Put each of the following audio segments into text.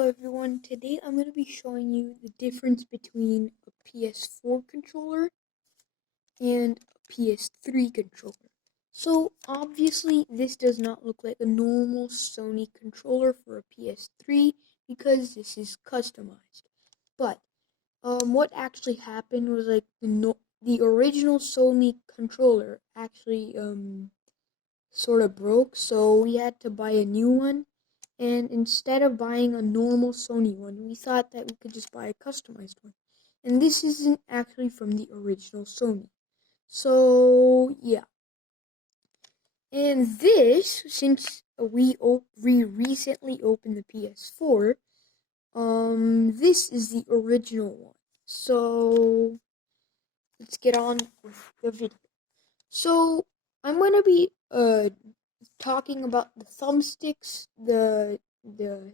Hello everyone, today I'm going to be showing you the difference between a PS4 controller and a PS3 controller. So obviously this does not look like a normal Sony controller for a PS3 because this is customized. But what actually happened was like the original Sony controller actually sort of broke, so we had to buy a new one. And instead of buying a normal Sony one, we thought that we could just buy a customized one. And this isn't actually from the original Sony. So, yeah. And this, since we recently opened the PS4, this is the original one. So, let's get on with the video. So, I'm going to be talking about the thumbsticks, the the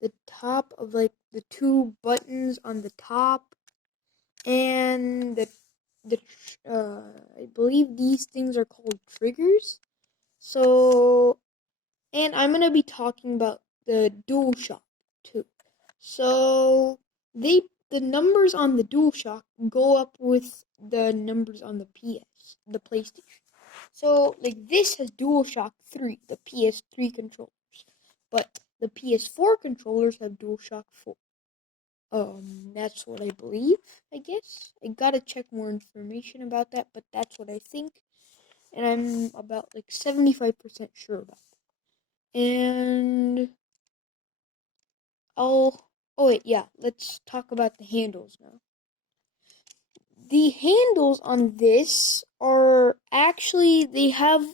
the top of like the two buttons on the top, and the I believe these things are called triggers. So, and I'm gonna be talking about the DualShock too. So the numbers on the DualShock go up with the numbers on the PlayStation. So, like, this has DualShock 3, the PS3 controllers, but the PS4 controllers have DualShock 4. That's what I believe, I guess. I gotta check more information about that, but that's what I think, and I'm about like 75% sure about that. And oh wait, yeah, let's talk about the handles now. The handles on this are actually, they have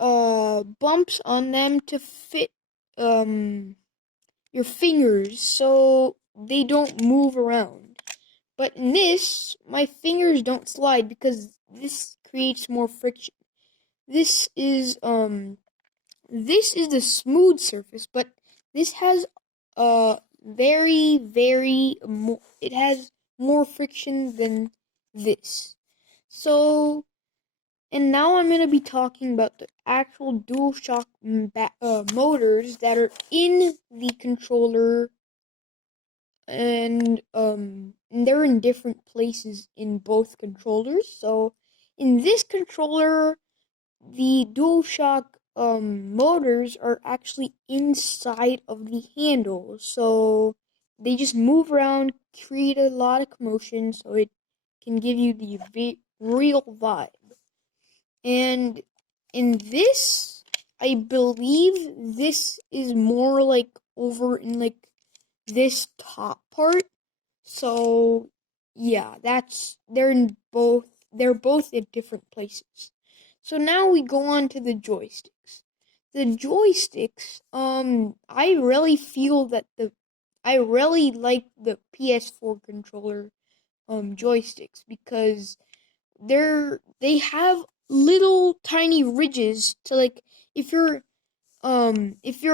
bumps on them to fit your fingers so they don't move around. But in this, my fingers don't slide because this creates more friction. This is the smooth surface, but this has it has more friction than this. So, and now I'm going to be talking about the actual DualShock motors that are in the controller, and they're in different places in both controllers. So, in this controller, the DualShock motors are actually inside of the handle, so they just move around, create a lot of commotion, so it can give you the real vibe. And in this, I believe this is more like over in like this top part. So yeah, they're both in different places. So now we go on to the joysticks. The joysticks, I really like the PS4 controller joysticks because they have little tiny ridges to, like, if you're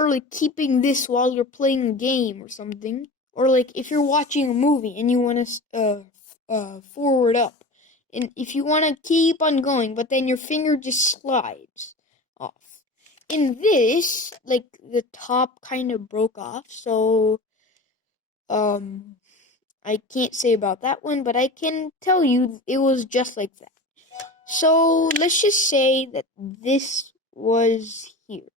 like keeping this while you're playing a game or something, or like if you're watching a movie and you want to forward up, and if you want to keep on going, but then your finger just slides off. In this, like, the top kind of broke off, so I can't say about that one, but I can tell you it was just like that. So let's just say that this was here.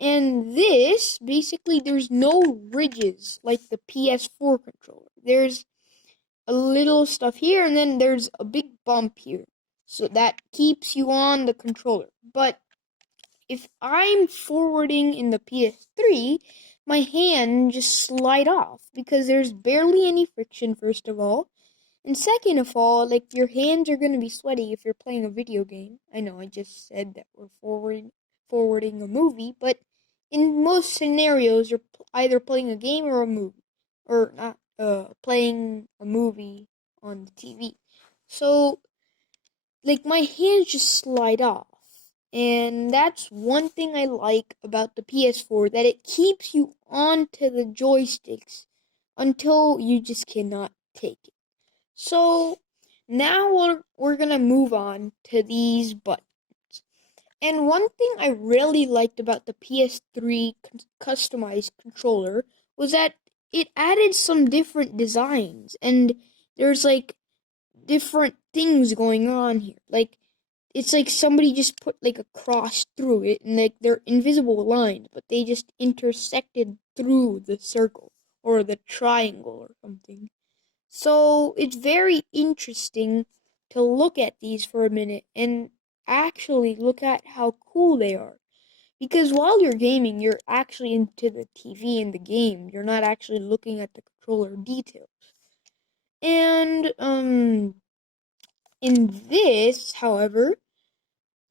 And this, basically, there's no ridges like the PS4 controller. There's a little stuff here, and then there's a big bump here. So that keeps you on the controller. But if I'm forwarding in the PS3, my hand just slide off because there's barely any friction, first of all. And second of all, like, your hands are going to be sweaty if you're playing a video game. I know I just said that we're forwarding a movie, but in most scenarios, you're either playing a game or a movie, or not playing a movie on the TV. So, like, my hands just slide off. And that's one thing I like about the PS4, that it keeps you onto the joysticks until you just cannot take it. So now we're gonna move on to these buttons. And one thing I really liked about the PS3 customized controller was that it added some different designs, and there's like different things going on here. Like, it's like somebody just put like a cross through it, and like they're invisible lines, but they just intersected through the circle or the triangle or something. So it's very interesting to look at these for a minute and actually look at how cool they are. Because while you're gaming, you're actually into the TV and the game. You're not actually looking at the controller details. And in this, however,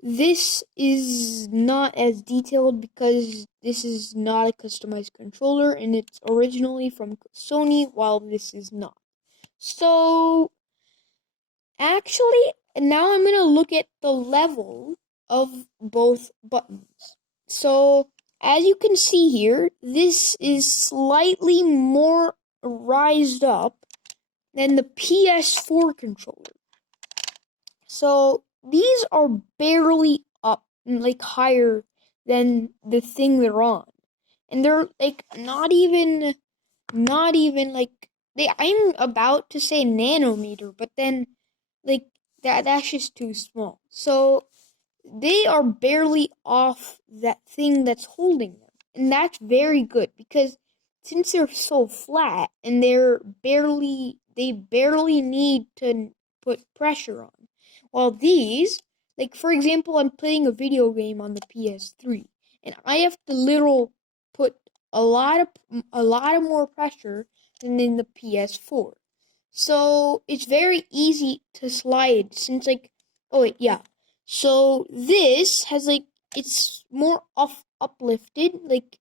this is not as detailed because this is not a customized controller and it's originally from Sony, while this is not. So, actually, now I'm going to look at the level of both buttons. So, as you can see here, this is slightly more rised up than the PS4 controller. So, these are barely up, like higher than the thing they're on. And they're like not even like I'm about to say nanometer, but then like that's just too small. So they are barely off that thing that's holding them. And that's very good because since they're so flat and they barely need to put pressure on. While these, like for example, I'm playing a video game on the PS3 and I have to put a lot of more pressure than in the PS4. So it's very easy to slide since like oh wait, yeah. So this has like it's more uplifted, like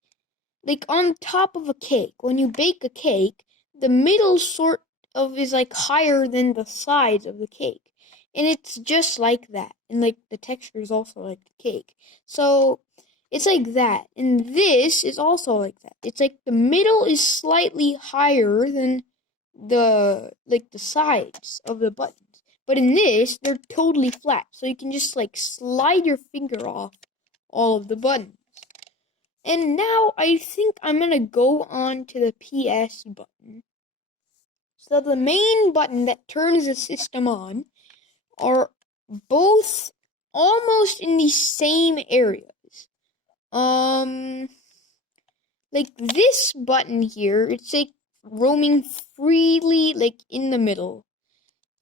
on top of a cake. When you bake a cake, the middle sort of is like higher than the sides of the cake. And it's just like that. And like the texture is also like the cake. So it's like that. And this is also like that. It's like the middle is slightly higher than the sides of the buttons. But in this, they're totally flat. So you can just like slide your finger off all of the buttons. And now I think I'm going to go on to the PS button. So the main button that turns the system on are both almost in the same areas. Like this button here, it's like roaming freely like in the middle.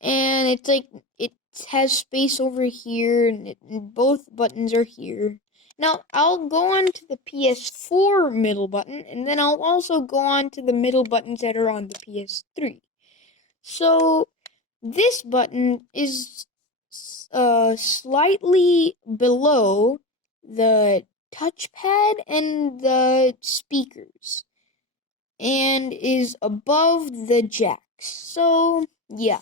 And it's like it has space over here and both buttons are here. Now, I'll go on to the PS4 middle button, and then I'll also go on to the middle buttons that are on the PS3. So, this button is slightly below the touchpad and the speakers, and is above the jacks. So, yeah.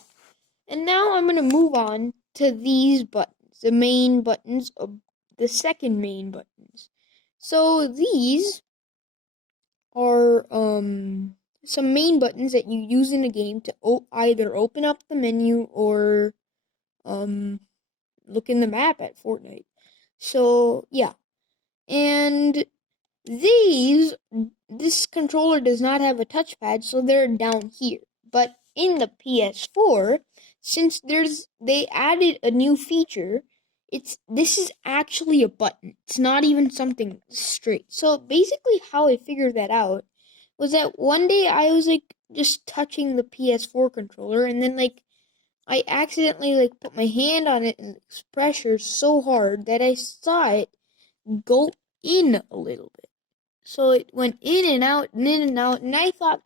And now I'm going to move on to these buttons, the main buttons of the second main buttons. So these are some main buttons that you use in a game to either open up the menu or look in the map at Fortnite. So yeah. And this controller does not have a touchpad, so they're down here. But in the PS4, since they added a new feature, this is actually a button. It's not even something straight. So basically how I figured that out was that one day I was like just touching the PS4 controller and then like I accidentally like put my hand on it and pressure so hard that I saw it go in a little bit. So it went in and out and in and out, and I thought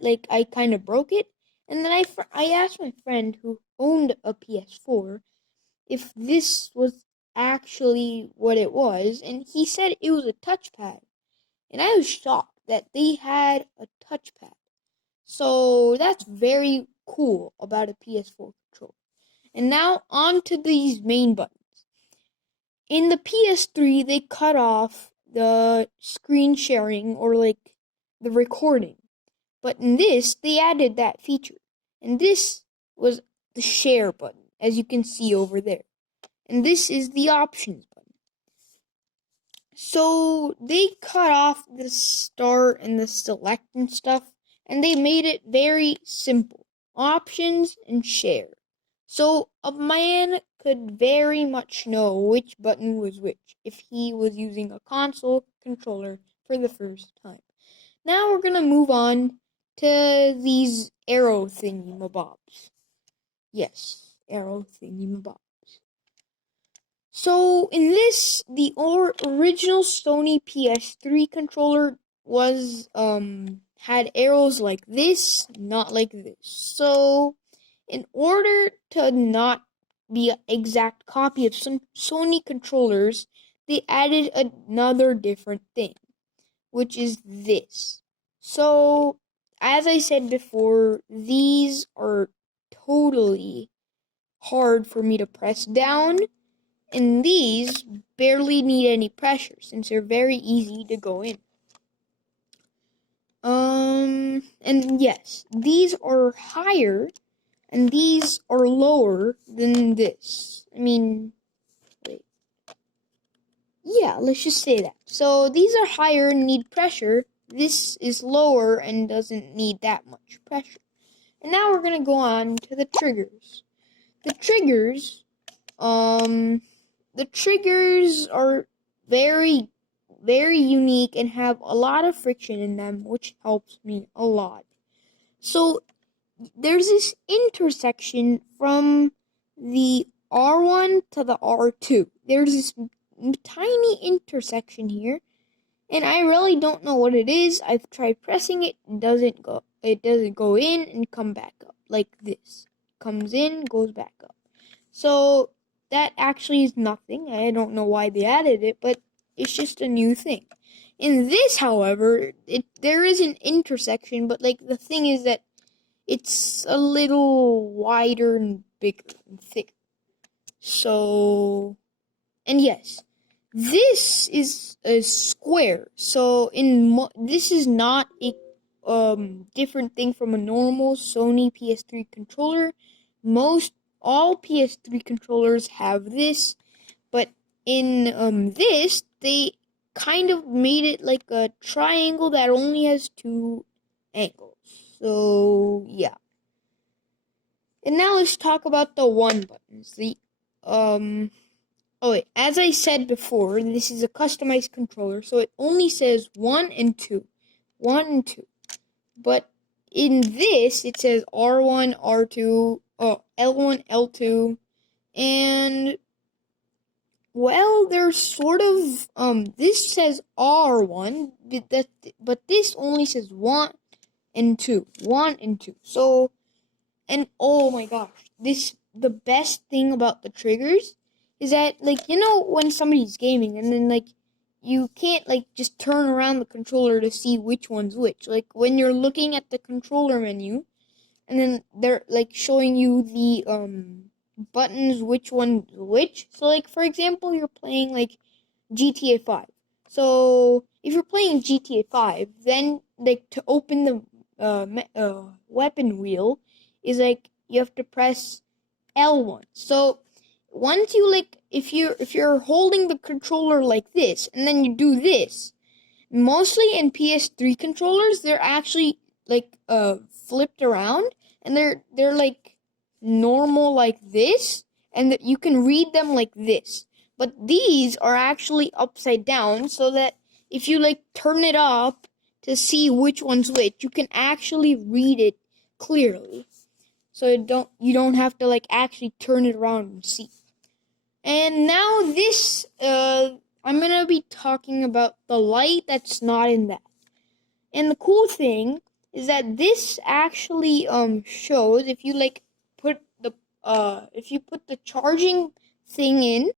like I kind of broke it. And then I asked my friend who owned a PS4 if this was actually what it was, and he said it was a touchpad. And I was shocked that they had a touchpad. So that's very cool about a PS4 controller. And now on to these main buttons. In the PS3, they cut off the screen sharing or like the recording. But in this, they added that feature. And this was the share button, as you can see over there. And this is the options button. So they cut off the start and the select and stuff, and they made it very simple. Options and share. So a man could very much know which button was which if he was using a console controller for the first time. Now we're gonna move on to these arrow thingy-mabobs. Yes, arrow thingy-mabobs. So in this, the original Sony PS3 controller was had arrows like this, not like this. So in order to not be an exact copy of some Sony controllers, they added another different thing, which is this. So as I said before, these are totally hard for me to press down, and these barely need any pressure since they're very easy to go in. And yes, these are higher and these are lower than this. I mean, wait. Yeah, let's just say that. So these are higher and need pressure. This is lower and doesn't need that much pressure. And now we're going to go on to the triggers. The triggers are very, very unique and have a lot of friction in them, which helps me a lot. So there's this intersection from the R1 to the R2. There's this tiny intersection here, and I really don't know what it is. I've tried pressing it, it doesn't go in and come back up like this. Comes in, goes back up. So that actually is nothing. I don't know why they added it, but it's just a new thing. In this, however, there is an intersection, but like the thing is that it's a little wider and bigger and thicker. So, and yes, this is a square. So this is not a different thing from a normal Sony PS3 controller. All PS3 controllers have this, but in this, they kind of made it like a triangle that only has two angles. So, yeah. And now let's talk about the one buttons. As I said before, this is a customized controller, so it only says 1 and 2. 1 and 2. But in this, it says R1, R2, L1, L2, and, well, there's sort of, this says R1, but this only says 1 and 2. 1 and 2. So, and oh my gosh, the best thing about the triggers is that, like, you know, when somebody's gaming and then, like, you can't, like, just turn around the controller to see which one's which. Like, when you're looking at the controller menu, and then they're, like, showing you the, buttons, which one's which. So, like, for example, you're playing, like, GTA 5. So, if you're playing GTA 5, then, like, to open the, weapon wheel is, like, you have to press L1. So, once you, like, if you're holding the controller like this, and then you do this, mostly in PS3 controllers, they're actually, like, flipped around, and they're like, normal like this, and that you can read them like this. But these are actually upside down, so that if you, like, turn it up to see which one's which, you can actually read it clearly. So you don't have to, like, actually turn it around and see. And now this, I'm going to be talking about the light that's not in that. And the cool thing is that this actually, shows if you, like, if you put the charging thing in,